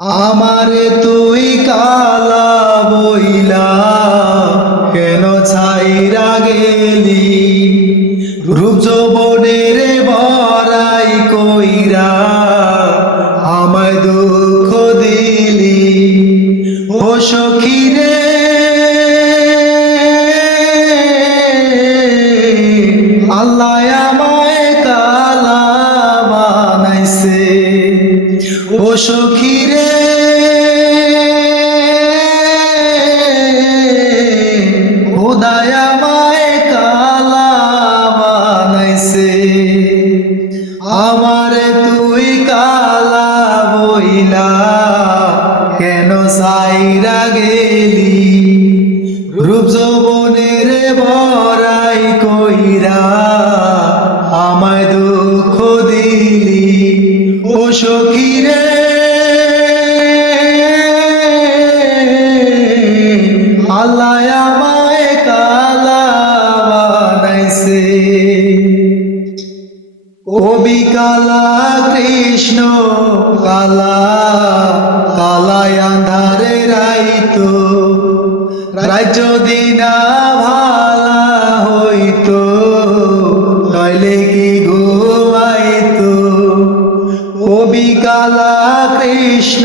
আমারে তুই কালা বইলা কেন ছাইরা গেলি? রূপ যৌবনের বরাই কইরা আমায় দুঃখ দিলি। ও সখী রে ও সখী রে। আমায় কালা বানাইছে আমারে তুই কালা বইলা কেন সাইরা গেলি? রূপ যৌবনের বড়াই কইরা আমায় দুঃখ দিলি। ও সখী রে। আল্লাহ আমায় কালা বানাইছে। কবি কালা কৃষ্ণ কালা কালায় আন্ধারে রাইতো। রাজ্য দিনা ভালা হইতো, নইলে কি ঘুমাইতো। কবি কালা কৃষ্ণ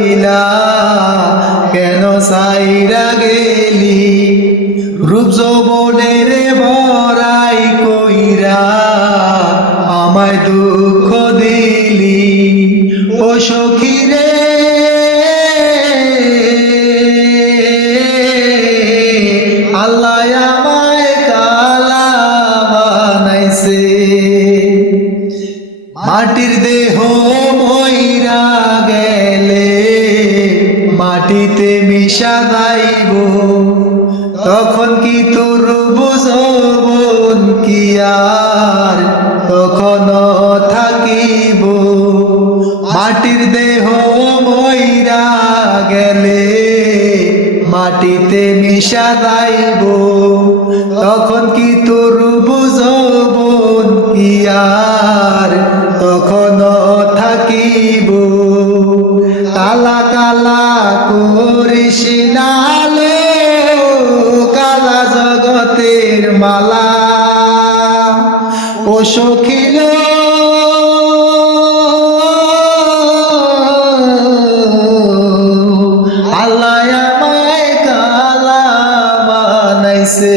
কেন সাইরা গেলি? রূপ যৌবনের বড়াই কইরা আমায় দুঃখ দিলি। ও সখী রে আল্লাহ আমায় কালা বানাইছে। মাটির দেহ মাটিতে মিশা যাইব তখন কি তোর বুঝবন কি আর? তখন থাকিব। মাটির দেহ মইরা গেলে মাটিতে মিশা যাইব তখন কি তোর বুঝবন কি আর? তখন থাকিব। কালা করিস নালে কালা জগতের মালা। ও সখিল আল্লাহ বানাইছে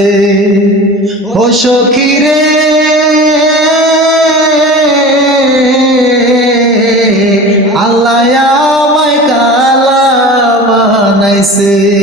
বানাইছে